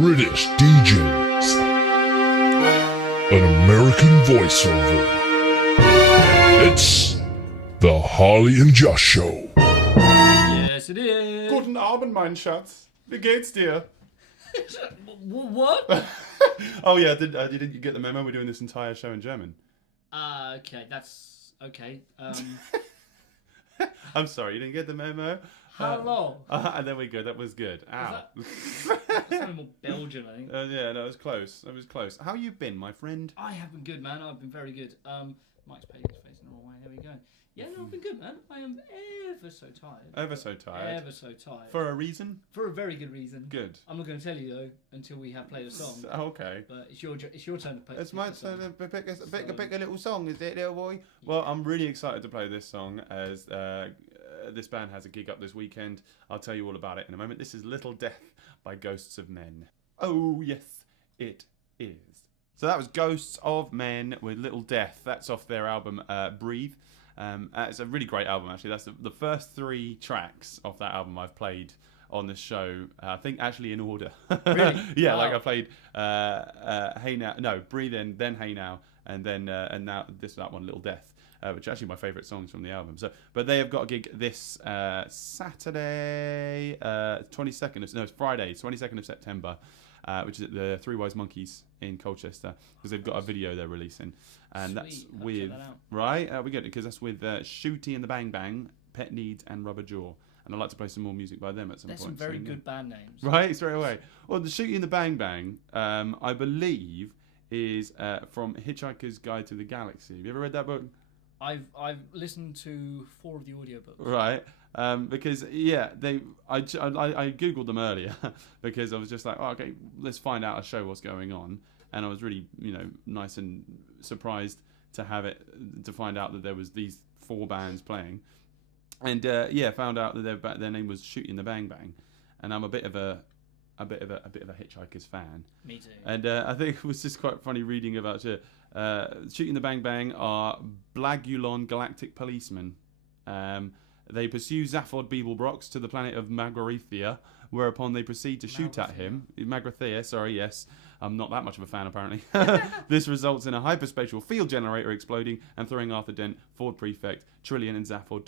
British DJs, an American voiceover. It's the Harley and Josh Show. Yes, it is. Guten Abend, mein Schatz. Wie geht's dir? What? Oh yeah, did you get the memo? We're doing this entire show in German. Okay, that's okay. I'm sorry, you didn't get the memo? Hello. And there we go, that was good. Ow. That's something more Belgian, I think. Yeah, no, it was close. It was close. How you been, my friend? I have been good, man. I've been very good. Mike's paying his face in the wrong way. There we go. Yeah, no, I've been good, man. I am ever so tired. Ever so tired. Ever so tired. For a reason? For a very good reason. Good. I'm not going to tell you though until we have played a song. Okay. But it's your turn to play. It's my turn to pick a little song, is it, little boy? Well, I'm really excited to play this song as this band has a gig up this weekend. I'll tell you all about it in a moment. This is Little Death by Ghosts of Men. Oh, yes, it is. So that was Ghosts of Men with Little Death. That's off their album Breathe. It's a really great album, actually. That's the first 3 tracks off that album I've played on the show. I think actually in order. Really? Yeah, Wow. like I played Hey Now, no, Breathe In, then Hey Now, and then and now that one, Little Death. Which are actually my favourite songs from the album. But they have got a gig this Saturday, 22nd of, no, it's Friday, 22nd of September, which is at the Three Wise Monkeys in Colchester, because they've got a video they're releasing, and Sweet. that's I'll with check that out. right. We get it because that's with Shooty and the Bang Bang, Pet Needs, and Rubber Jaw, and I'd like to play some more music by them at some There's point. some very soon, yeah. good band names. Right, straight away. Well, the Shooty and the Bang Bang, I believe, is from Hitchhiker's Guide to the Galaxy. Have you ever read that book? I've listened to 4 of the audiobooks. Right, because yeah, I googled them earlier because I was just like, oh, okay, let's find out a show what's going on, and I was really nice and surprised to find out that there was these 4 bands playing, and found out that their name was Shooting the Bang Bang, and I'm a bit of a Hitchhiker's fan. Me too. And I think it was just quite funny reading about it. Shooting the Bang Bang are Blagulon galactic policemen. They pursue Zaphod Beeblebrox to the planet of Magrathea, whereupon they proceed to shoot at him. Magrathea, sorry, yes. I'm not that much of a fan, apparently. This results in a hyperspatial field generator exploding and throwing Arthur Dent, Ford Prefect, Trillian, and Zaphod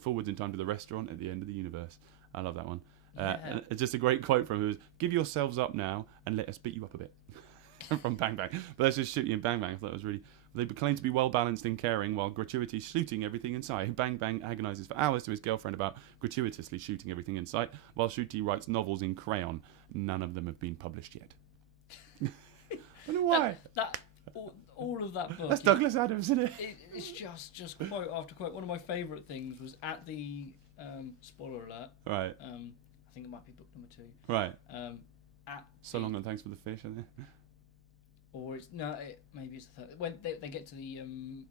forwards in time to the restaurant at the end of the universe. I love that one. Yeah. It's just a great quote from him. It was, "Give yourselves up now and let us beat you up a bit." From Bang Bang. But that's just Shooty and Bang Bang. I thought it was really... They claim to be well balanced and caring while gratuitously shooting everything in sight. Bang Bang agonises for hours to his girlfriend about gratuitously shooting everything in sight, while Shooty writes novels in crayon. None of them have been published yet. I don't know why. All of that book. That's Douglas Adams, isn't it? It's just quote after quote. One of my favourite things was at the spoiler alert. Right. I think it might be book number 2. Right. At So long and thanks for the fish, isn't it? Or it's maybe it's the 3rd. When they get to the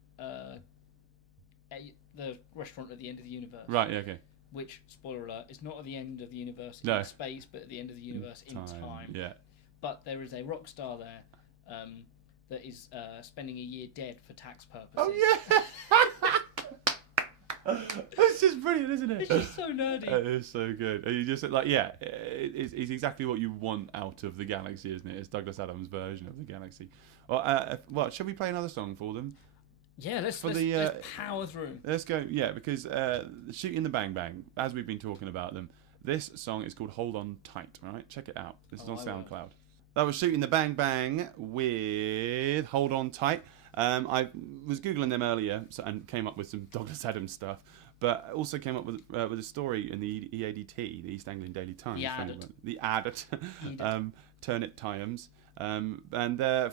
restaurant at the end of the universe. Right. Yeah. Okay. Which, spoiler alert, is not at the end of the universe No. in space, but at the end of the universe in time. Yeah. But there is a rock star there that is spending a year dead for tax purposes. Oh yeah. It's just brilliant, isn't it? It's just so nerdy. It is so good. And you just like, yeah, it's exactly what you want out of the galaxy, isn't it? It's Douglas Adams' version of the galaxy. Well, should we play another song for them? Yeah, let's power through. Let's go. Yeah, because Shooting the Bang Bang, as we've been talking about them, this song is called Hold On Tight. Right, check it out. This is on SoundCloud. That was Shooting the Bang Bang with Hold On Tight. I was googling them earlier and came up with some Douglas Adams stuff, but also came up with a story in the EADT, the East Anglian Daily Times. The Added. Turnip Times, and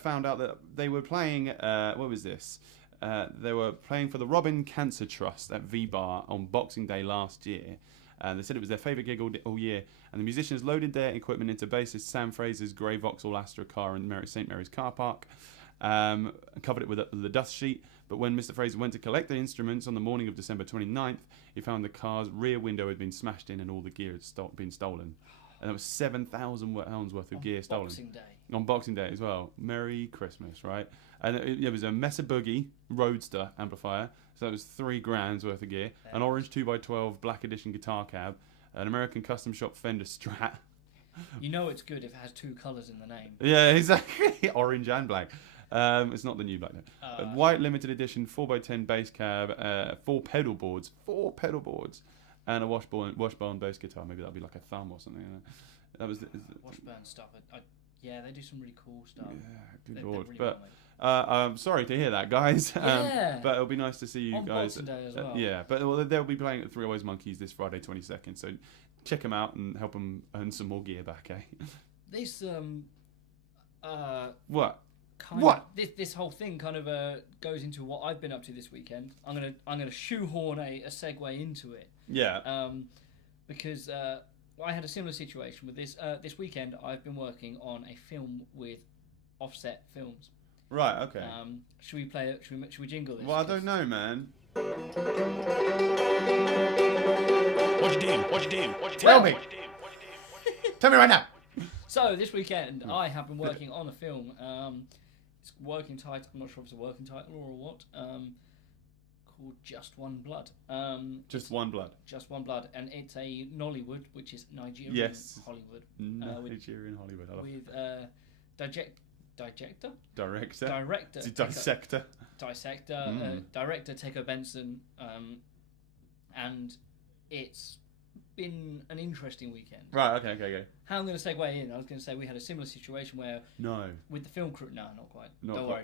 found out that they were playing. What was this? They were playing for the Robin Cancer Trust at V-Bar on Boxing Day last year. They said it was their favourite gig all year, and the musicians loaded their equipment into bassist Sam Fraser's grey Vauxhall Astra car in St Mary's car park. Covered it with the dust sheet, but when Mr. Fraser went to collect the instruments on the morning of December 29th, he found the car's rear window had been smashed in and all the gear had been stolen. And there was £7,000 worth of gear stolen. On Boxing Day as well. Merry Christmas, right? And it was a Mesa Boogie Roadster amplifier, so that was £3,000 worth of gear. An orange 2x12 Black Edition guitar cab, an American custom shop Fender Strat, You know it's good if it has 2 colours in the name. Yeah, exactly. Orange and black. It's not the new black. No. White limited edition 4x10 bass cab, 4 pedal boards, and a washbone bass guitar. Maybe that'll be like a thumb or something. That was Washburn stuff. Yeah, they do some really cool stuff. Yeah, good lord. Really but I'm sorry to hear that, guys. Yeah. But it'll be nice to see you on guys. Boxing Day as well. Yeah, but they'll be playing at 3 Always Monkeys this Friday, 22nd. So check them out and help them earn some more gear back, eh? This What? This whole thing kind of goes into what I've been up to this weekend. I'm gonna shoehorn a segue into it. Yeah. Because I had a similar situation with this. This weekend, I've been working on a film with Offset Films. Right. Okay. Should we play it? Should we jingle this? Well, I don't know, man. What you do? Tell me. Tell me right now. So this weekend, I have been working on a film. It's working title. I'm not sure if it's a working title or what. Called Just One Blood. Just One Blood. Just One Blood, and it's a Nollywood, which is Nigerian Hollywood. Nigerian Hollywood. I love Director. It's a dissector. Director Teko Benson, and it's been an interesting weekend. Right. Okay. How I'm going to segue in, I was going to say we had a similar situation where with the film crew. No, not quite.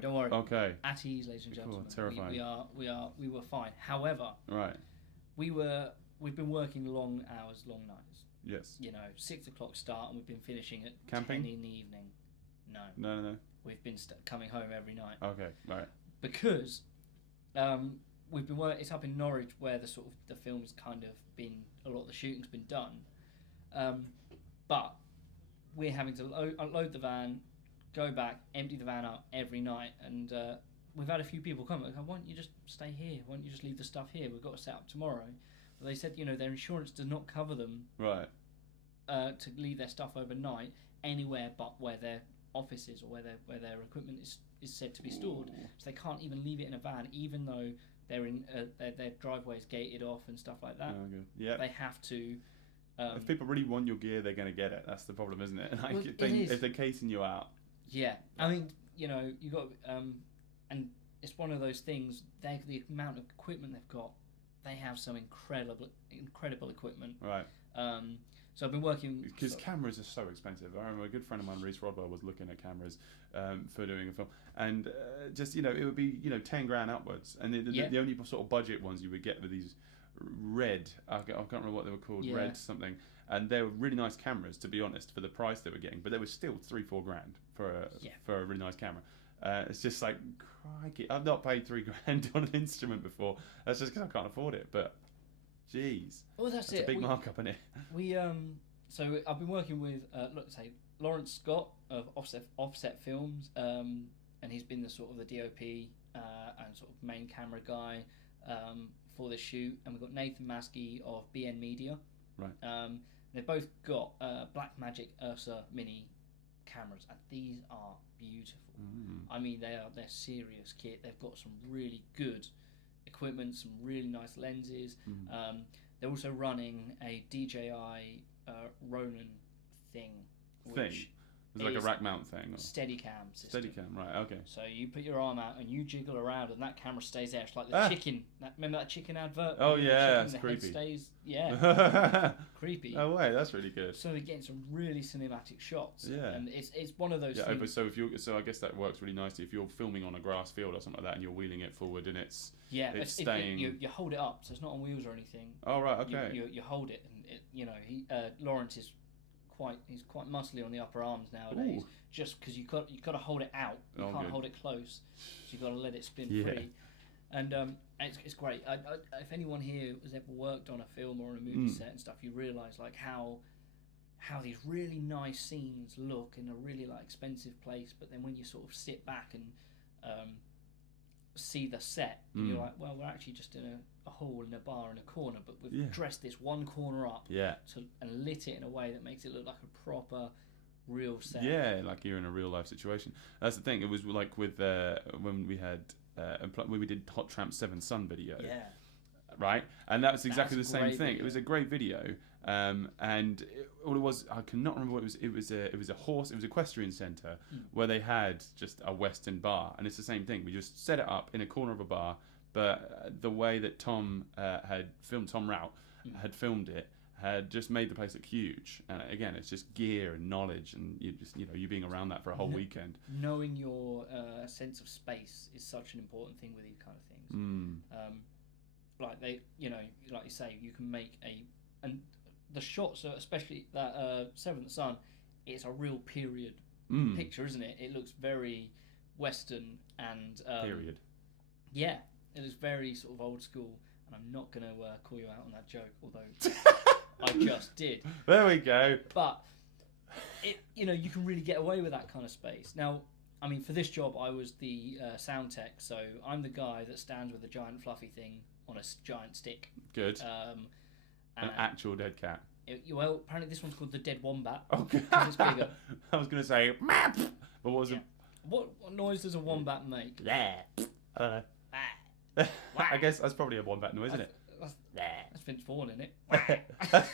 Don't worry. Okay. At ease, ladies and gentlemen. Cool, terrifying. We were fine. However, right. We've been working long hours, long nights. Yes. 6 o'clock start, and we've been finishing at Camping? 10 in the evening. No. We've been coming home every night. Okay. Right. Because we've been working. It's up in Norwich where the film's kind of been, a lot of the shooting's been done. But we're having to unload the van, go back, empty the van out every night, and we've had a few people come and go, why don't you just stay here? Why don't you just leave the stuff here? We've got to set up tomorrow. But they said, their insurance does not cover them to leave their stuff overnight anywhere but where their offices or where their equipment is said to be stored. So they can't even leave it in a van, even though they're in their driveway's gated off and stuff like that. Oh, good. Yeah. They have to. If people really want your gear, they're going to get it. That's the problem, isn't it? Like, Well, if they're casing you out. Yeah, I mean, you got, and it's one of those things. The amount of equipment they've got, they have some incredible equipment. Right. So I've been working because cameras are so expensive. I remember a good friend of mine, Reese Rodwell, was looking at cameras for doing a film, and it would be 10 grand upwards, and the only sort of budget ones you would get were these Red. I can't remember what they were called. Yeah. Red something, and they were really nice cameras, to be honest, for the price they were getting. But they were still 3-4 grand for a really nice camera. It's just like, crikey, I've not paid 3 grand on an instrument before. That's just because I can't afford it. But jeez, well, that's it. A big markup, isn't it? So I've been working with Lawrence Scott of Offset Films, and he's been the sort of the DOP and sort of main camera guy for the shoot. And we've got Nathan Maskey of BN Media. Right. They've both got Blackmagic Ursa Mini cameras, and these are beautiful. I mean, they're serious kit. They've got some really good equipment, some really nice lenses. They're also running a DJI Ronin thing, which It's like a rack mount thing. Or? Steadicam system. Steadicam, right? Okay. So you put your arm out and you jiggle around, and that camera stays there. It's like the chicken. Remember that chicken advert? Oh yeah, it's creepy. Stays, yeah, creepy. Oh wait, that's really good. So we're getting some really cinematic shots. Yeah. And it's one of those. Yeah, things. but so I guess that works really nicely if you're filming on a grass field or something like that, and you're wheeling it forward, and it's staying. You hold it up, so it's not on wheels or anything. Oh right, okay. You hold it, and Lawrence is quite muscly on the upper arms nowadays. Ooh. Just because you got to hold it out, you can't good. hold it close, so you got to let it spin free. And it's great. If anyone here has ever worked on a film or on a movie set and stuff, you realise like how these really nice scenes look in a really like expensive place, but then when you sort of sit back and see the set, you're like, well, we're actually just in a hall in a bar in a corner, but we've dressed this one corner up and lit it in a way that makes it look like a proper real set. Yeah, like you're in a real life situation. That's the thing. It was like with when we had when we did Hot Tramp 7 Sun video. Yeah. right? And that was exactly That's the a same great thing. video. It was a great video, and all it was, I cannot remember what it was. It was a horse. It was equestrian centre where they had just a Western bar, and it's the same thing. We just set it up in a corner of a bar, but the way that Tom Rout had filmed it had just made the place look huge. And again, it's just gear and knowledge, and you being around that for a whole weekend. Knowing your sense of space is such an important thing with these kind of things. Like they, like you say, you can make and the shots, especially that Seventh Son, it's a real period picture, isn't it? It looks very Western and Period. Yeah, it is very sort of old school. And I'm not going to call you out on that joke, although I just did. There we go. But you can really get away with that kind of space. Now, I mean, for this job, I was the sound tech, so I'm the guy that stands with a giant fluffy thing on a giant stick. Good. An actual dead cat. Well, apparently this one's called the Dead Wombat. Okay. Because it's bigger. I was going to say, but what was it? What noise does a wombat make? I don't know. I guess that's probably a wombat noise, isn't it? That's Vince Vaughn, isn't it?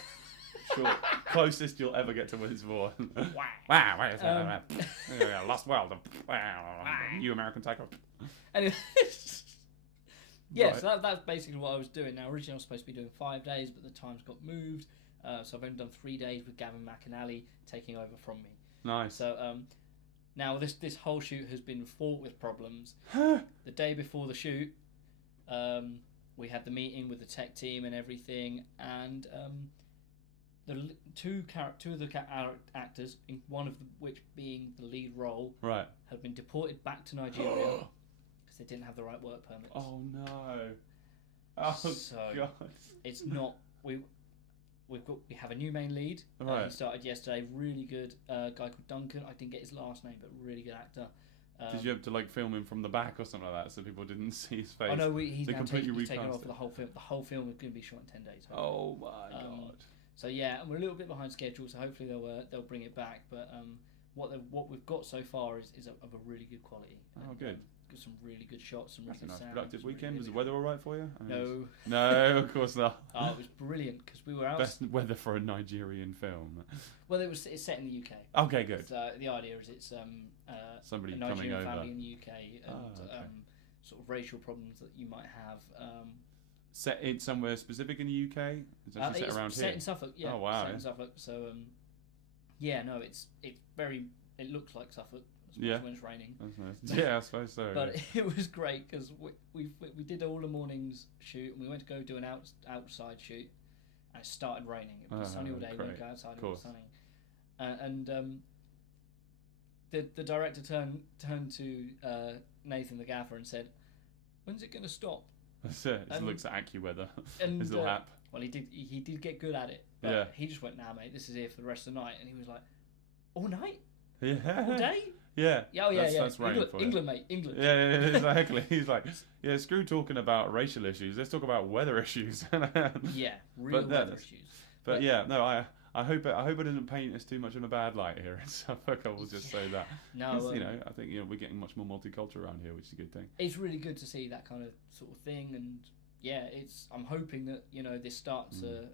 Sure. Closest you'll ever get to Vince Vaughn. Lost World. You American Psycho. Anyway, yeah, Right. so that's basically what I was doing. Now, originally I was supposed to be doing 5 days, but the times got moved. So I've only done 3 days with Gavin McAnally taking over from me. Nice. So now this whole shoot has been fraught with problems. The day before the shoot, we had the meeting with the tech team and everything, and the two of the actors, one of which being the lead role, Right. had been deported back to Nigeria because they didn't have the right work permits. Oh no. Oh So, god. It's not we have a new main lead. Right. He started yesterday. Really good guy called Duncan. I didn't get his last name, but really good actor. Did you have to film him from the back or something like that so people didn't see his face? Oh no, he's They now completely taken recast off it. the whole film. The whole film is going to be shot in 10 days. Hopefully. Oh my god. So yeah, and we're a little bit behind schedule. So hopefully they'll bring it back. But what we've got so far is of a really good quality. Oh, And, good. Got some really good shots, some really That's a good nice sound. productive some really weekend. good Was the video. weather alright for you? I mean, No. No, of course not. Oh, it was brilliant because we were out. Best weather for a Nigerian film. Well, it's set in the UK. Okay, good. So the idea is it's Somebody a coming Nigerian over. family in the UK and okay. sort of racial problems that you might have. Set in somewhere specific in the UK? Is it set It's around set here? in Suffolk. Yeah. Oh, wow, Set yeah. in Suffolk. So yeah, no, it's very. It looks like Suffolk. Yeah. When it's raining. That's nice. Yeah, I suppose so. But it was great because we did all the mornings shoot and we went to go do an outside shoot and it started raining. It was sunny all day. We went to go outside. It was sunny, and the director turned to Nathan the gaffer and said, "When's it going to stop?" That's it. It looks at AccuWeather. And His little app. well, he did get good at it. But Yeah. he just went, "Nah, mate, this is here for the rest of the night." And he was like, "All night, Yeah. all day." Yeah. Yeah, That's rain England, for you. England, mate, England. Yeah, exactly. He's like, yeah, screw talking about racial issues. Let's talk about weather issues. Yeah, real weather that's- issues. But yeah, no, I hope it doesn't paint us too much in a bad light here in Suffolk. I will just say that. No, 'Cause, I think we're getting much more multicultural around here, which is a good thing. it's really good to see that kind of sort of thing, and yeah, I'm hoping that this starts a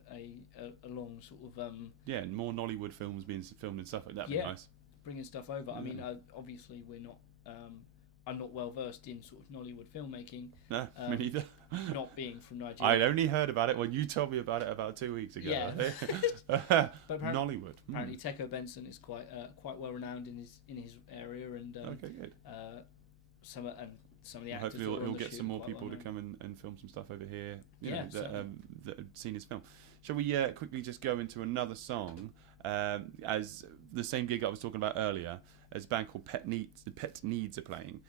long sort of Yeah, and more Nollywood films being filmed in Suffolk. That'd be Yeah. nice. bringing stuff over. I mean, Yeah. obviously we're not. I'm not well versed in sort of Nollywood filmmaking, No, me neither. not being from I Nigeria. only heard about it when you told me about it about 2 weeks ago. Yeah. But apparently- Nollywood. Apparently, Teco Benson is quite well renowned in his area, and Okay, good. some of the actors. Hopefully that were on he'll the get shoot some are more quite people to well come and film some stuff over here. Yeah, That certainly. that have seen his film. Shall we quickly just go into another song? As the same gig I was talking about earlier, as a band called Pet Needs. The Pet Needs are playing.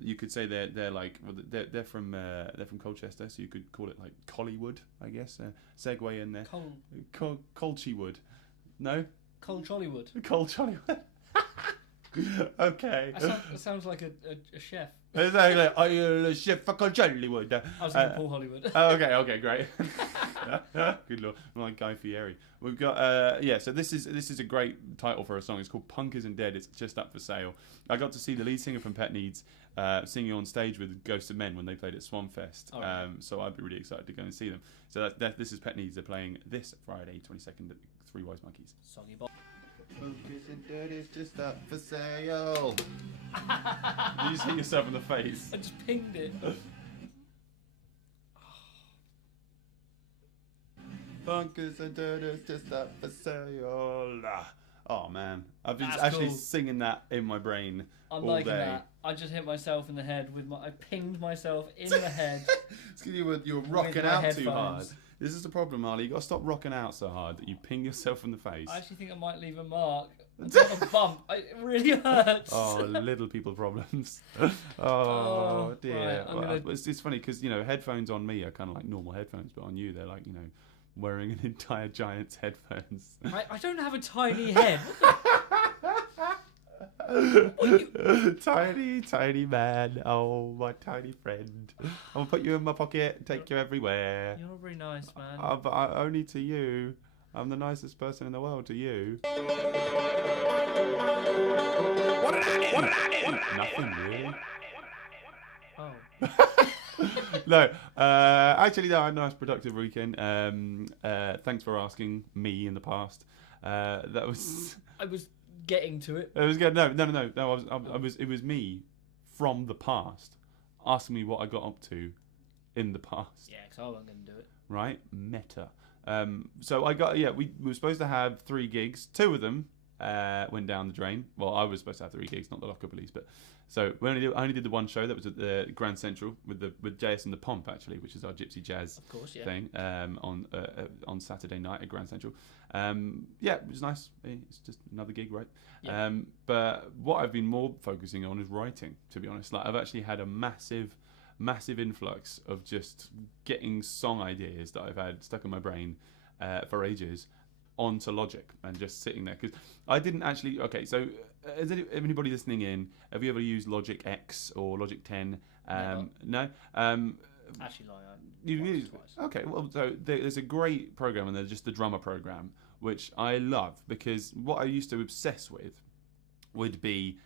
You could say they're like they're from Colchester, so you could call it like Collywood, I guess. Segue in there. known. Colchywood. No, Cole Chollywood. Colchollywood. Okay. That sounds like a chef. Exactly. Are you a chef for Hollywood? I was thinking Paul Hollywood. Okay, great. Good lord, I'm like Guy Fieri. We've got so this is a great title for a song. It's called Punk Isn't Dead. It's just up for sale. I got to see the lead singer from Pet Needs singing on stage with Ghosts of Men when they played at Swanfest. Oh, right. So I'd be really excited to go and see them. So this is Pet Needs. They're playing this Friday, 22nd at Three Wise Monkeys. Soggy Bob. Punk Isn't Dead. It's just up for sale. You just hit yourself in the face. I just pinged it. Bunkers and dirters just up for sale. Oh man, I've been That's actually cool. singing that in my brain I'm all liking day. that. I just hit myself in the head with I pinged myself in the head. It's because you're rocking my out too headphones. hard. This is the problem, Harley. You got to stop rocking out so hard that you ping yourself in the face. I actually think I might leave a mark. I've got a bump. It really hurts. Oh, little people problems. Oh Oh, dear. right, Well, it's funny because headphones on me are kind of like normal headphones, but on you they're like wearing an entire giant's headphones. I don't have a tiny head. Tiny man, oh my tiny friend. I'm gonna put you in my pocket, take you everywhere. You're very nice, man. But only to you. I'm the nicest person in the world to you. What did I do? Nothing really. Oh. No, actually, no. I had a nice, productive weekend. Thanks for asking me in the past. That was. I was getting to it. It was good. No. It was me from the past asking me what I got up to in the past. Yeah, because I wasn't going to do it. Right, meta. So I got we were supposed to have 3 gigs. 2 of them went down the drain. Well, I was supposed to have 3 gigs, not the Locker Police, but so I only did the one show that was at the Grand Central with JS and the Pomp actually, which is our gypsy jazz Of course, yeah. thing on Saturday night at Grand Central. It was nice. It's just another gig, right? Yeah. But what I've been more focusing on is writing. To be honest, like I've actually had a massive influx of just getting song ideas that I've had stuck in my brain for ages onto Logic and just sitting there because I didn't actually. Okay, so is anybody listening in? Have you ever used Logic X or Logic 10? No. Actually, You once or use twice. Okay, well, so there's a great program, and there's just the drummer program, which I love because what I used to obsess with would be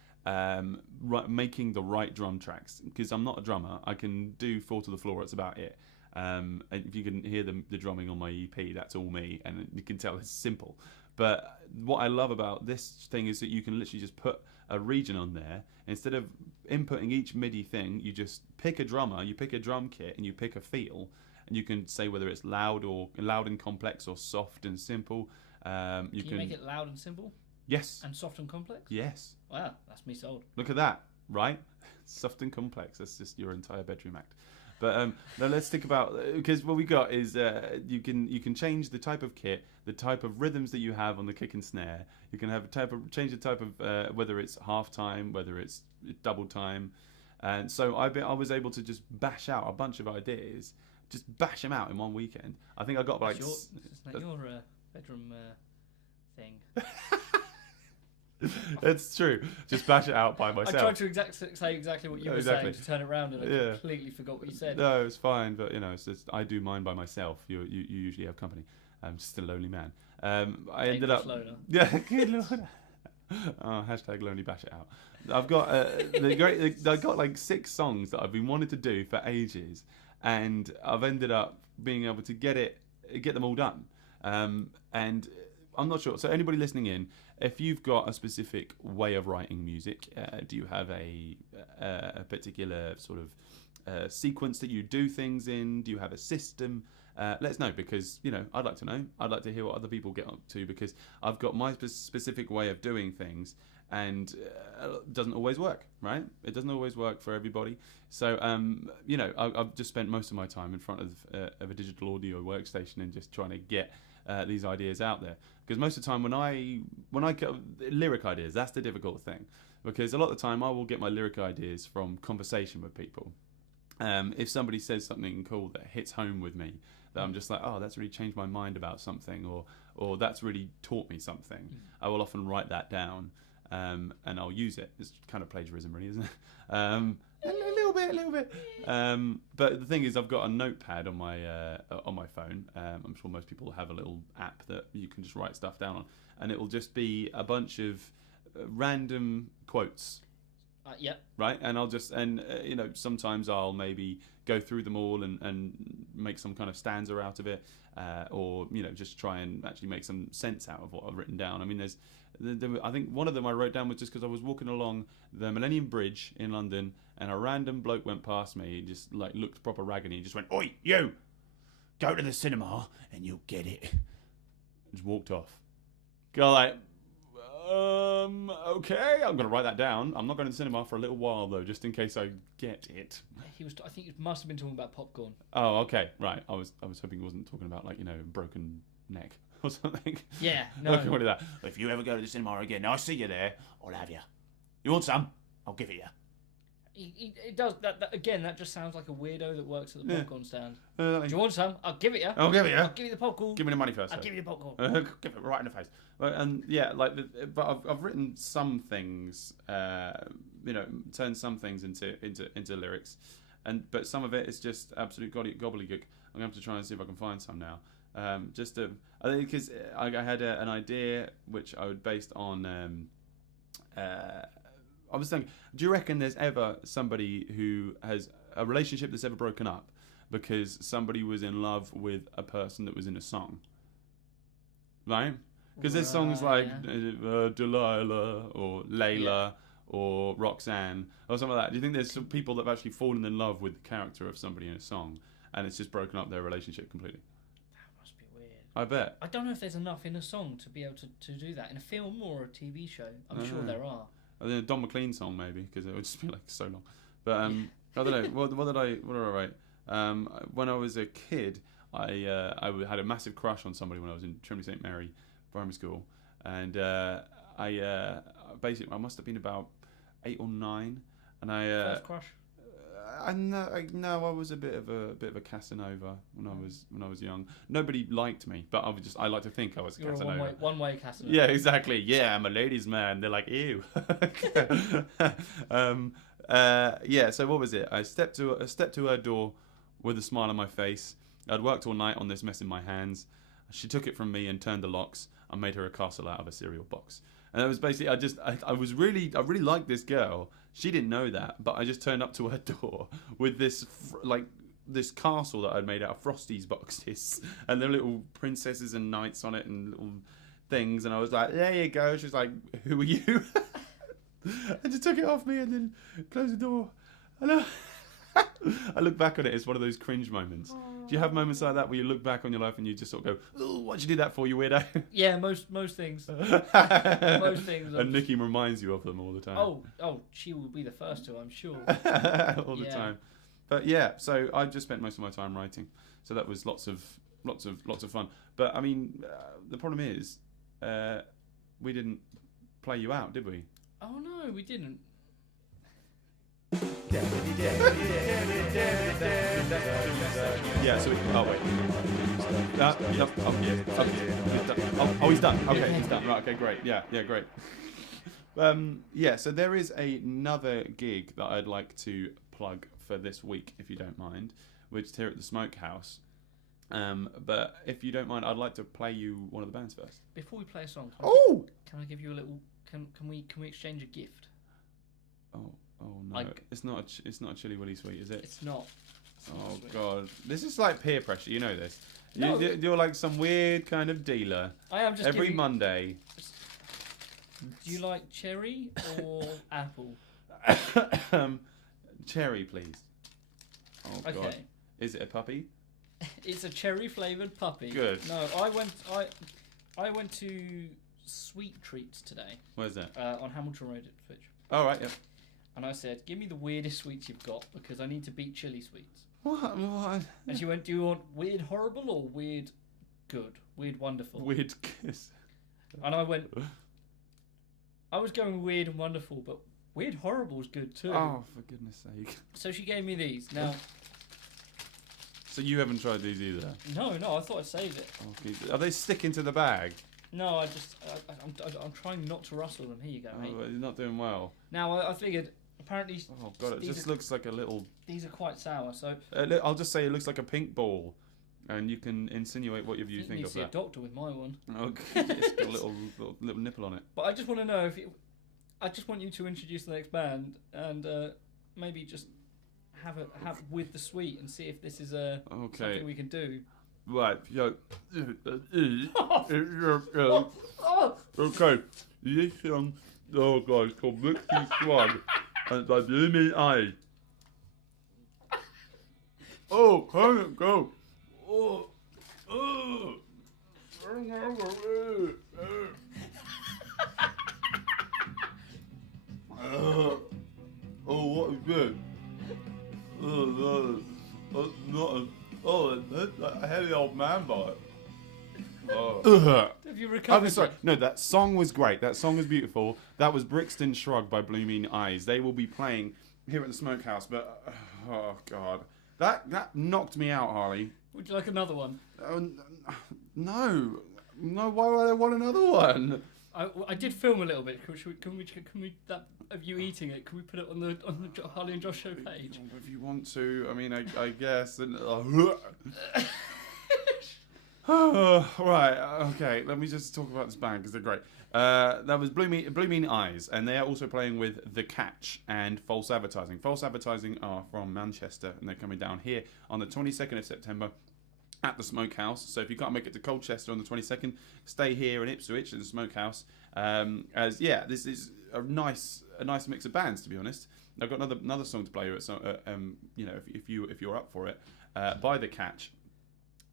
making the right drum tracks. Because I'm not a drummer, I can do 4 to the floor. That's about it. And if you can hear the drumming on my EP, that's all me, and you can tell it's simple. But what I love about this thing is that you can literally just put a region on there. Instead of inputting each MIDI thing, you just pick a drummer, you pick a drum kit, and you pick a feel, and you can say whether it's loud and complex or soft and simple. Can you make it loud and simple Yes. and soft and complex? Yes. Wow, that's me sold. Look at that, right? Soft and complex. That's just your entire bedroom act. But now let's think about because what we got is you can change the type of kit, the type of rhythms that you have on the kick and snare. You can have change the type of whether it's half time, whether it's double time, and so I was able to just bash out a bunch of ideas, just bash them out in one weekend. I think I got like It's not your bedroom thing. It's true. Just bash it out by I myself. tried to say exactly what you were Exactly. saying, to turn around, and I Yeah. completely forgot what you said. No, it's fine, but it's just, I do mine by myself. You usually have company. I'm just a lonely man. I ended up. Loner. Yeah, good lord. Hashtag lonely bash it out. I've got I got like 6 songs that I've been wanting to do for ages, and I've ended up being able to get them all done. And I'm not sure. So anybody listening in, if you've got a specific way of writing music, do you have a particular sort of sequence that you do things in? Do you have a system? Let us know because I'd like to know. I'd like to hear what other people get up to because I've got my specific way of doing things, and it doesn't always work. Right? It doesn't always work for everybody. So I've just spent most of my time in front of a digital audio workstation and just trying to get these ideas out there. Because most of the time when I get lyric ideas, that's the difficult thing. Because a lot of the time I will get my lyric ideas from conversation with people. If somebody says something cool that hits home with me, that I'm just like, oh, that's really changed my mind about something, or that's really taught me something, I will often write that down. and I'll use it. It's kind of plagiarism, really, isn't it? A little bit. But the thing is, I've got a notepad on my phone. I'm sure most people have a little app that you can just write stuff down on, and it will just be a bunch of random quotes. Yep. Right, and I'll just sometimes I'll maybe go through them all and make some kind of stanza out of it, or just try and actually make some sense out of what I've written down. I mean, I think one of them I wrote down was just because I was walking along the Millennium Bridge in London, and a random bloke went past me. He just looked proper raggedy. He just went, "Oi, you! Go to the cinema and you'll get it." Just walked off. Go like. Okay, I'm gonna write that down. I'm not going to the cinema for a little while though, just in case I get it. I think it must have been talking about popcorn. Oh, okay, right. I was hoping he wasn't talking about broken neck or something. Yeah, no. Looking at that. If you ever go to the cinema again, I see you there. I'll have you. You want some? I'll give it you. It does that again. That just sounds like a weirdo that works at the popcorn stand. Do you want some? I'll give it you. I'll give it you. I'll give you the popcorn. Give me the money first. I'll give you the popcorn. Give it right in the face. And yeah, but I've written some things, turned some things into lyrics, but some of it is just absolute gobbledygook. I'm going to have to try and see if I can find some now. I think because I had an idea which I would based on. I was thinking, do you reckon there's ever somebody who has a relationship that's ever broken up because somebody was in love with a person that was in a song? Right? Because there's songs like Delilah or Layla or Roxanne or something like that. Do you think there's some people that have actually fallen in love with the character of somebody in a song and it's just broken up their relationship completely? That must be weird. I bet. I don't know if there's enough in a song to be able to do that. In a film or a TV show, I'm sure there are. I think a Don McLean song maybe, because it would just be so long. But I don't know. What did I write? When I was a kid, I had a massive crush on somebody when I was in Trinity St Mary primary school, and I must have been about 8 or 9, and First crush. I know I was a bit of a Casanova when I was young. Nobody liked me, but I like to think I was a Casanova. You're a one-way Casanova. Yeah, exactly. Yeah, I'm a ladies' man. They're like, ew. So what was it? I stepped to her door with a smile on my face. I'd worked all night on this mess in my hands. She took it from me and turned the locks. I made her a castle out of a cereal box. And it was basically, I really liked this girl. She didn't know that, but I just turned up to her door with this this castle that I'd made out of Frosties boxes, and the little princesses and knights on it and little things. And I was like, there you go. She was like, who are you? And just took it off me and then closed the door. And I look back on it, it's one of those cringe moments. Do you have moments like that where you look back on your life and you just sort of go, oh, why'd you do that for, you weirdo? Yeah, most things. Most things. And Nikki reminds you of them all the time. Oh, she will be the first to, I'm sure. All the time. But yeah, so I just spent most of my time writing. So that was lots of fun. But I mean, the problem is, we didn't play you out, did we? Oh no, we didn't. Yeah, so wait. He's done. Okay, he's done. Right, okay, great. Yeah, great. So there is another gig that I'd like to plug for this week, if you don't mind, which is here at the Smokehouse. But if you don't mind, I'd like to play you one of the bands first. Before we play a song, can I give you a little? Can we exchange a gift? Oh no! It's not a Chili Willy sweet, is it? It's not. Oh god! This is like peer pressure. You know this. No. You're like some weird kind of dealer. I am just every Monday. Do you like cherry or apple? Cherry, please. Oh god! Okay. Is it a puppy? It's a cherry-flavored puppy. Good. No, I went to Sweet Treats today. Where's that? On Hamilton Road at Ipswich. Oh right, yeah. And I said, give me the weirdest sweets you've got because I need to beat chili sweets. What? And she went, do you want weird horrible or weird good? Weird wonderful? Weird kiss. And I went, I was going weird and wonderful, but weird horrible is good too. Oh, for goodness sake. So she gave me these. Now. So you haven't tried these either? No, I thought I'd save it. Oh, are they sticking to the bag? No, I'm trying not to rustle them. Here you go, mate. Oh, you're not doing well. Now I figured apparently. Oh god, it just looks like a little. These are quite sour, so. I'll just say it looks like a pink ball, and you can insinuate what you think need of to see that. a doctor with my one. Okay, it's got a little nipple on it. But I just want to know I just want you to introduce the next band and maybe just have with the suite and see if this is something we can do. Right, okay. This song, oh god, it's called Mixing Squad, and it's by Blooming Eye. Oh, can it go? Oh, oh. Oh, what is this? That's a heavy old man by it. Have you recovered? I'm sorry. No, that song was great. That song was beautiful. That was Brixton Shrug by Blooming Eyes. They will be playing here at the Smokehouse, but oh god, that knocked me out, Harley. Would you like another one? No. Why would I want another one? I did film a little bit. Can we that of you eating it? Can we put it on the Harley and Josh show page? If you want to, I mean, I guess. And, right, okay. Let me just talk about this band because they're great. That was Blooming Eyes, and they are also playing with The Catch and False Advertising. False Advertising are from Manchester, and they're coming down here on the 22nd of September at the Smokehouse. So if you can't make it to Colchester on the 22nd, stay here in Ipswich at the Smokehouse. This is a nice mix of bands, to be honest. I've got another song to play you. So, if you're up for it, by The Catch.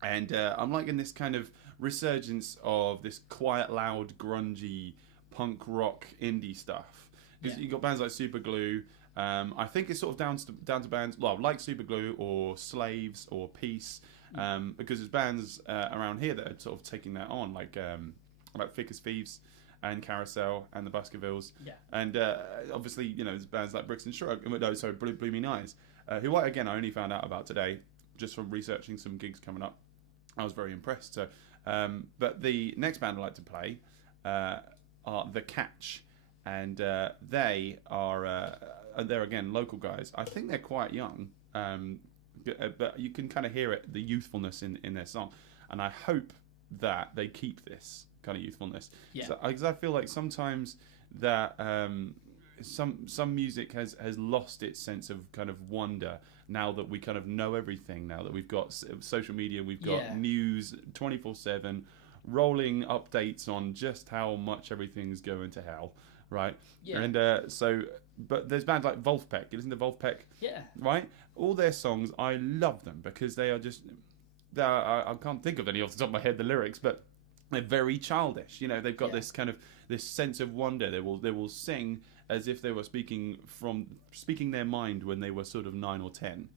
And I'm liking this kind of resurgence of this quiet, loud, grungy, punk rock indie stuff. Because you've got bands like Superglue. I think it's sort of down to bands like Superglue or Slaves or Peace. Because there's bands around here that are sort of taking that on, like Thick as Thieves and Carousel and the Baskervilles. Yeah. And obviously, there's bands like Brixton Shrug. No, sorry, Blooming Eyes, who I only found out about today just from researching some gigs coming up. I was very impressed. So, but the next band I'd like to play are The Catch, and they are they're again local guys. I think they're quite young, but you can kind of hear the youthfulness in their song, and I hope that they keep this kind of youthfulness. Yeah. So, because I feel like sometimes that some music has lost its sense of kind of wonder now that we kind of know everything, now that we've got social media, we've got news 24/7, rolling updates on just how much everything's going to hell, right? Yeah. And but there's bands like Wolfpack. You listen to Wolfpack? Yeah. Right? All their songs, I love them because they are just... I can't think of any off the top of my head, the lyrics, but they're very childish. They've got this kind of this sense of wonder. They will sing as if they were speaking their mind when they were sort of 9 or 10.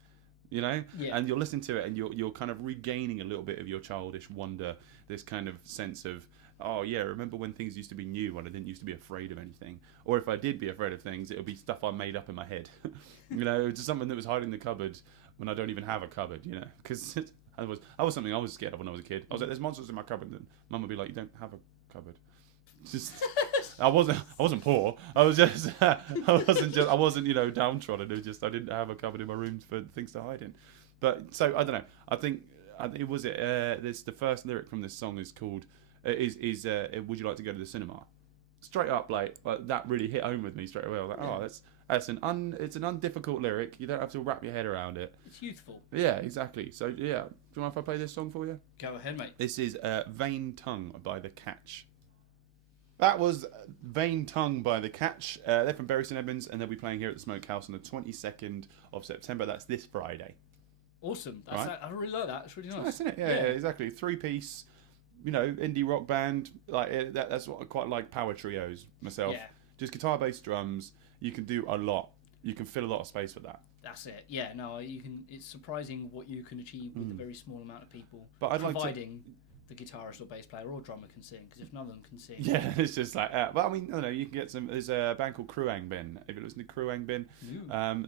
And you'll listen to it and you're kind of regaining a little bit of your childish wonder, this kind of sense of, oh yeah, remember when things used to be new, when I didn't used to be afraid of anything, or if I did be afraid of things, it would be stuff I made up in my head. Just something that was hiding in the cupboard when I don't even have a cupboard. Because I was something I was scared of when I was a kid. I was like, there's monsters in my cupboard, and Mum would be like, you don't have a cupboard. Just I wasn't poor. I wasn't downtrodden. It was just I didn't have a cupboard in my room for things to hide in. But so I don't know. I think it was this the first lyric from this song is called would you like to go to the cinema? Straight up, like that really hit home with me straight away. I was like, oh, it's an undifficult lyric. You don't have to wrap your head around it. It's youthful. Yeah, exactly. So yeah, do you mind if I play this song for you? Go ahead, mate. This is Vain Tongue by The Catch. That was Vain Tongue by The Catch. They're from Bury St Edmunds, and they'll be playing here at the Smokehouse on the 22nd of September. That's this Friday. Awesome. Right. I really like that. It's really nice. Nice, isn't it? Yeah, exactly. 3-piece, indie rock band. That's what I quite like. Power trios myself. Yeah. Just guitar, bass, drums. You can do a lot. You can fill a lot of space with that. That's it. Yeah. No, you can. It's surprising what you can achieve with a very small amount of people. But I'd providing the guitarist or bass player or drummer can sing, because if none of them can sing, yeah, it's just like that. But I mean, you can get some. There's a band called Kruang Bin. If you listen to Kruang Bin,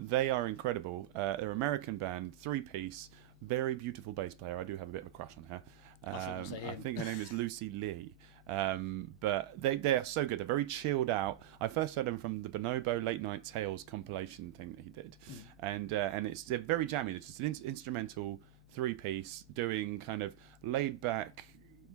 they are incredible. They're an American band, 3-piece, very beautiful bass player. I do have a bit of a crush on her. thought you say I him. think her name is Lucy Lee. But they are so good. They're very chilled out. I first heard them from the Bonobo Late Night Tales compilation thing that he did, and they're very jammy. It's just an instrumental 3-piece doing kind of laid back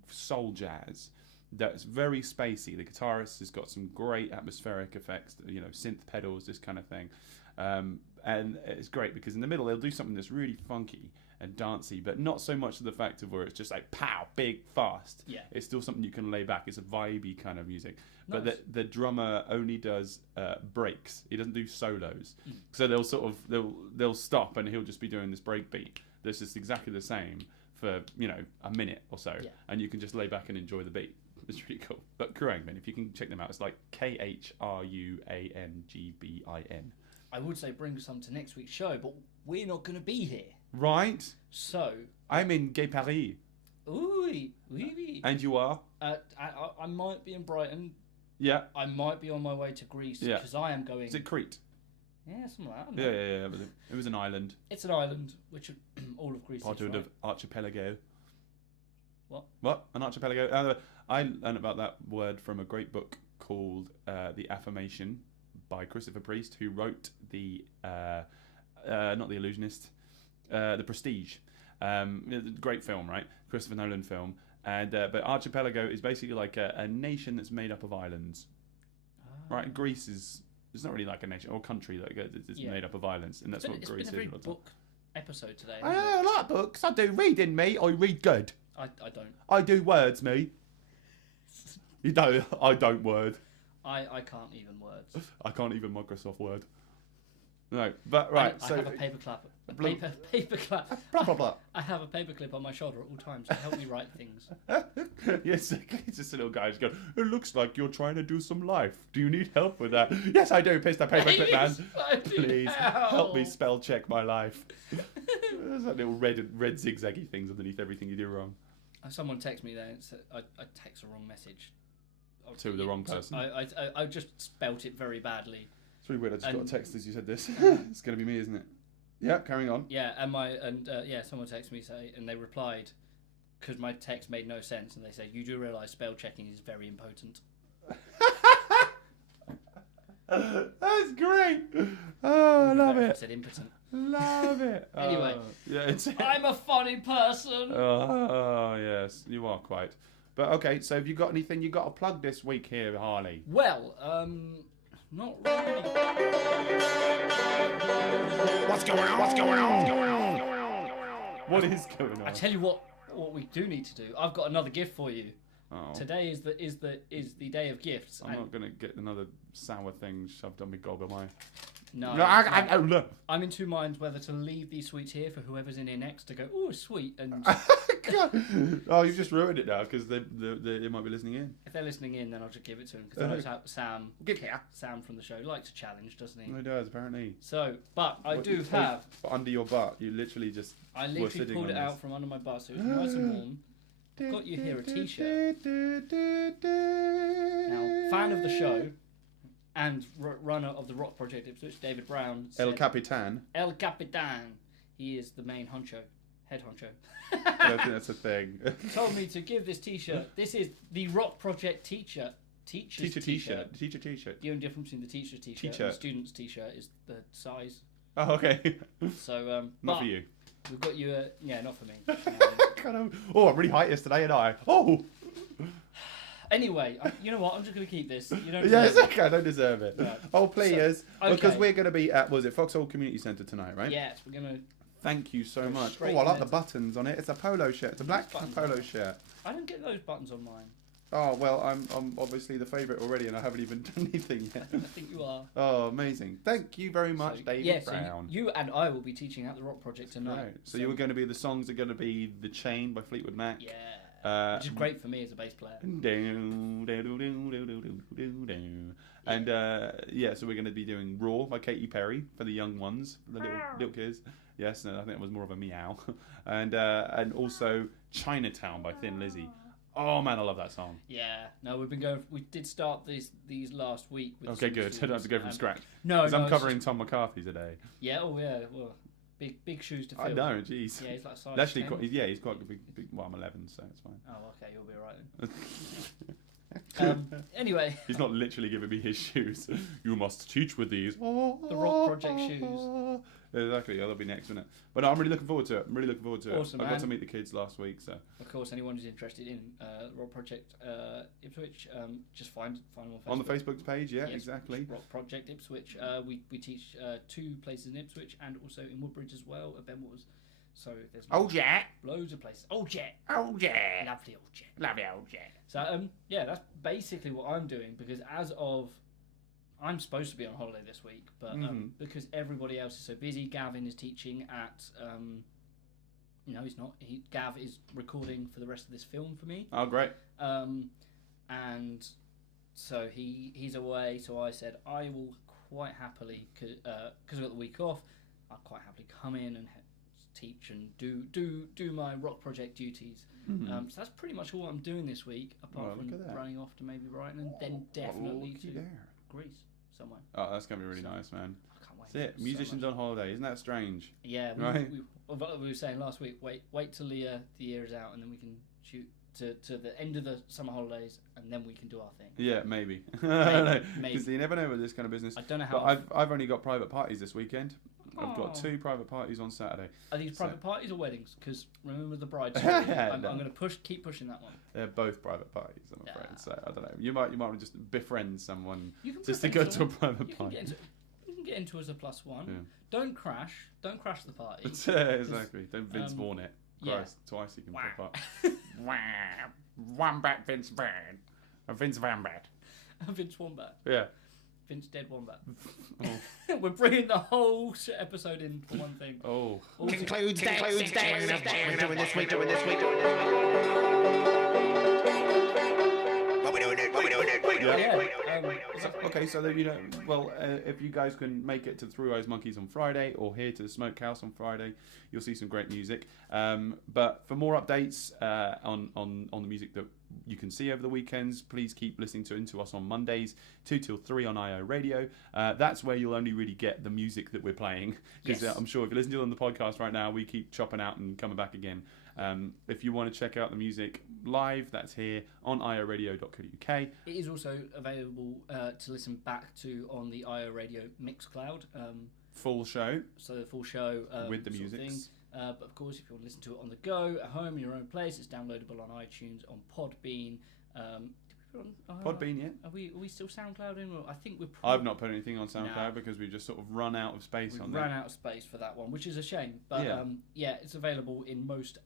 soul jazz that's very spacey. The guitarist has got some great atmospheric effects, synth pedals, this kind of thing, and it's great because in the middle they'll do something that's really funky and dancey, but not so much to the fact of where it's just like pow, big, fast. Yeah. It's still something you can lay back. It's a vibey kind of music. Nice. But the drummer only does breaks. He doesn't do solos. So they'll stop and he'll just be doing this break beat. That's just exactly the same for a minute or so, and you can just lay back and enjoy the beat. It's really cool. But Kruangbin, if you can check them out, it's like KHRUANGBIN. I would say bring some to next week's show, but we're not going to be here. Right. So. I'm in Gay Paris. Ooh, oui. And you are? I might be in Brighton. Yeah. I might be on my way to Greece because I am going. Is it Crete? Yeah, something like that. Yeah. It was an island. It's an island, which all of Greece Part is. of the archipelago. What? An archipelago? I learned about that word from a great book called The Affirmation by Christopher Priest, who wrote the not The Illusionist, The Prestige. Great film, right? Christopher Nolan film. And but archipelago is basically like a nation that's made up of islands, right? Greece is. It's not really like a nation or country it's made up of islands, and that's what Greece is. It's been a very book episode today. I like books. I do reading, me. I read good. I don't. I do words, me. You don't. I don't word. I can't even words. I can't even Microsoft Word. No, but right. I so have a paperclip. Paperclip. blah blah blah. I have a paperclip on my shoulder at all times to help me write things. Yes, it's just a little guy who's going, it looks like you're trying to do some life. Do you need help with that? Yes, I do, Mr. Paperclip Man. Please help me spell check my life. There's that little red zigzaggy things underneath everything you do wrong. Someone texted me there and said I text a wrong message. To the wrong person. I just spelt it very badly. It's really weird. I just got a text as you said this. It's going to be me, isn't it? Yeah, carrying on. Yeah, someone texted me and they replied because my text made no sense, and they said, "You do realise spell checking is very impotent." That's great. Oh, I love I it. said impotent. Love it. Anyway, I'm a funny person. Oh yes, you are quite. But okay, so have you got anything you got to plug this week here, Harley? Well, not really. What's going on? What's going on? What is going on? I tell you what we do need to do. I've got another gift for you. Oh. Today is the day of gifts. I'm not gonna get another sour thing shoved on my gob, am I? No. Look. I'm in two minds whether to leave these sweets here for whoever's in here next to go, "Oh, sweet," and Oh, you've just ruined it now because they might be listening in. if they're listening in, then I'll just give it to them because Sam from the show likes a challenge, doesn't he? No, he does apparently. So, but I What, do you have. put under your butt. You literally just. I were literally sitting pulled on it out this. from under my butt, so it's nice and warm. I've got you here a T-shirt. Now, fan of the show and runner of the rock project, Ipswich, David Brown. Said, El Capitan. El Capitan. He is the main head honcho. I don't think that's a thing. Told me to give this T-shirt. This is the rock project teacher T-shirt. Teacher T-shirt. The only difference between the teacher's T-shirt and the student's T-shirt is the size. Oh, okay. So, Not for you. We've got you not for me. Oh, I'm really heightless today, ain't I? Oh! Anyway, you know what? I'm just going to keep this. You don't Yeah, deserve it. okay, I don't deserve it. Right. Oh, please. okay. Because we're going to be at, was it Foxhole Community Centre tonight, right? Yes, we're going to... Thank you so Go much. straight Oh, I like in the there. buttons on it. It's a polo shirt. It's a black buttons polo on it? shirt. I don't get those buttons on mine. Oh, well, I'm obviously the favourite already and I haven't even done anything yet. I think you are. Oh, amazing. Thank you very much, So, David yeah, Brown. So you and I will be teaching at the Rock Project tonight. Right. So you were going to be, the songs are going to be The Chain by Fleetwood Mac. Yeah. Which Which is great for me as a bass player. And yeah, so we're going to be doing Raw by Katy Perry for the young ones, for the little kids. Yes, no, I think it was more of a meow. And also Chinatown by Thin Lizzy. Oh man, I love that song. Yeah. No, we've been going. We did start these last week. With Okay, some good. I don't have to go from students. scratch. No, Because I'm it's covering just- Tom McCarthy today. Yeah. Oh yeah. Well, big shoes to fill. I know, jeez. Yeah, he's like size Actually, 10. he's quite a big. Well, I'm 11, so it's fine. Oh, okay, you'll be alright then. Anyway, He's not literally giving me his shoes. You must teach with these. the Rock Project shoes. Exactly, yeah, that'll be next, won't it? But no, I'm really looking forward to it. Awesome, I got to man. meet the kids last week, so. Of course, anyone who's interested in Rock Project Ipswich, just find them on Facebook. On the Facebook page, yeah, Yes, exactly. Rock Project Ipswich. We teach 2 places in Ipswich and also in Woodbridge as well at Ben Waters. So there's yeah. loads of places. Oh yeah, Yeah. lovely old jet. Lovely old yeah. So yeah, that's basically what I'm doing because as of I'm supposed to be on holiday this week, but because everybody else is so busy, Gavin is teaching at no, he's not. Gav is recording for the rest of this film for me. Oh, great. And so he's away. So I said I will quite happily because I got the week off. I'll quite happily come in and teach and do my Rock Project duties. So that's pretty much all I'm doing this week, apart from running off to maybe Brighton and then definitely to Greece somewhere. Oh, that's gonna be really nice, man. I can't wait. That's it. Musicians on holiday, isn't that strange? Yeah, Right. we were saying last week. Wait till the year is out, and then we can shoot to the end of the summer holidays, and then we can do our thing. Yeah, maybe. Maybe. Because you never know with this kind of business. I don't know how. But I've only got private parties this weekend. I've got Oh. 2 private parties on Saturday. Are these private parties or weddings? Because remember the bride. I'm going to keep pushing that one. They're both private parties, I'm afraid. Yeah. So I don't know. You might just befriend someone You can just to befriend go to a someone. private You party. can get into as a +1. Yeah. Don't crash the party. Exactly. Don't Vince Vaughn it. yeah. Christ, twice you can pop up. Wombat Vince Van. Vince Vaughanbat. Vince Wombat. Yeah. Vince Dead Wombat. Oh. We're bringing the whole episode in for one thing. Oh. Concludes day. We're doing this week. What we doing it? Okay, so then, if you guys can make it to Three Eyes Monkeys on Friday or here to the Smokehouse on Friday, you'll see some great music. But for more updates on the music that you can see over the weekends, please keep listening to us on Mondays 2 till 3 on IO Radio. That's where you'll only really get the music that we're playing, because Yes. I'm sure if you listen to it on the podcast right now, we keep chopping out and coming back again. If you want to check out the music live, that's here on ioradio.co.uk. It is also available to listen back to on the IO Radio Mixcloud. Full show So the full show with the sort of music. thing. But of course, if you want to listen to it on the go, at home, in your own place, it's downloadable on iTunes, on Podbean. Did we put it on, Podbean, yeah. Are we still SoundClouding? Well, I think we're. I've not put anything on SoundCloud No. because we've just sort of run out of space on We've run there. out of space for that one, which is a shame. But Yeah. it's available in most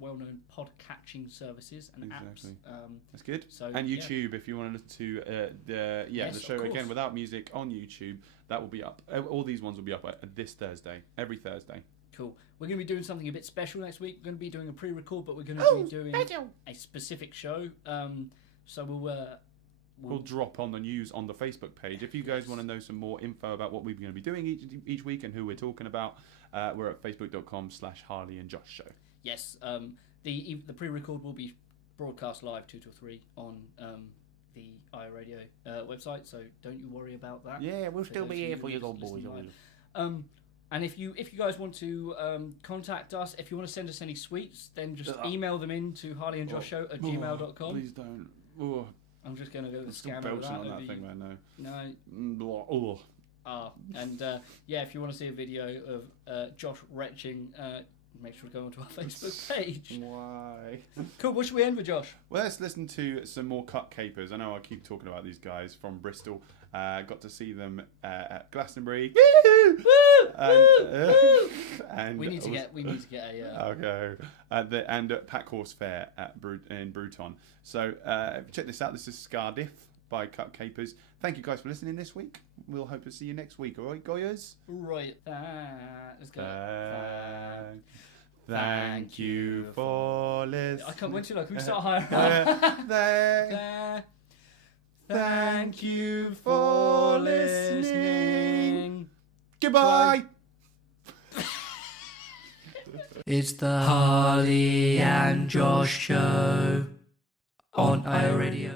well-known pod-catching services and Exactly. apps. That's good. So And yeah. YouTube, if you want to listen to the Yes, of show again course. without music on YouTube, that will be up. All these ones will be up this Thursday, every Thursday. Cool. We're going to be doing something a bit special next week. We're going to be doing a pre-record, but we're going to be doing a specific show. So We'll drop on the news on the Facebook page. If you guys want to know some more info about what we're going to be doing each week and who we're talking about, we're at facebook.com/Harley and Josh Show. Yes. The pre-record will be broadcast live 2 till 3 on the iRadio website. So don't you worry about that. Yeah, we'll still those be of here you for you, who old listen boys. live. And if you guys want to contact us, if you want to send us any sweets, then just email them in to harleyandjoshshow@gmail.com. Please don't. Oh, I'm just going to go I'm with still scan belching over on that. that thing, man. No. No. Oh. And if you want to see a video of Josh retching, make sure to go onto our Facebook page. Why? Cool. What should we end with, Josh? Well, let's listen to some more Cut Capers. I know I keep talking about these guys from Bristol. Got to see them at Glastonbury. And We need to get a. Okay. And at Pack Horse Fair in Bruton. So check this out. This is Scardiff by Cut Capers. Thank you guys for listening this week. We'll hope to see you next week. All right, Goyas? Right. Let's go. Thank you for listening. I can't wait too long. Can we start higher? Thank you for listening. Goodbye. It's the Harley and Josh Show on iRadio.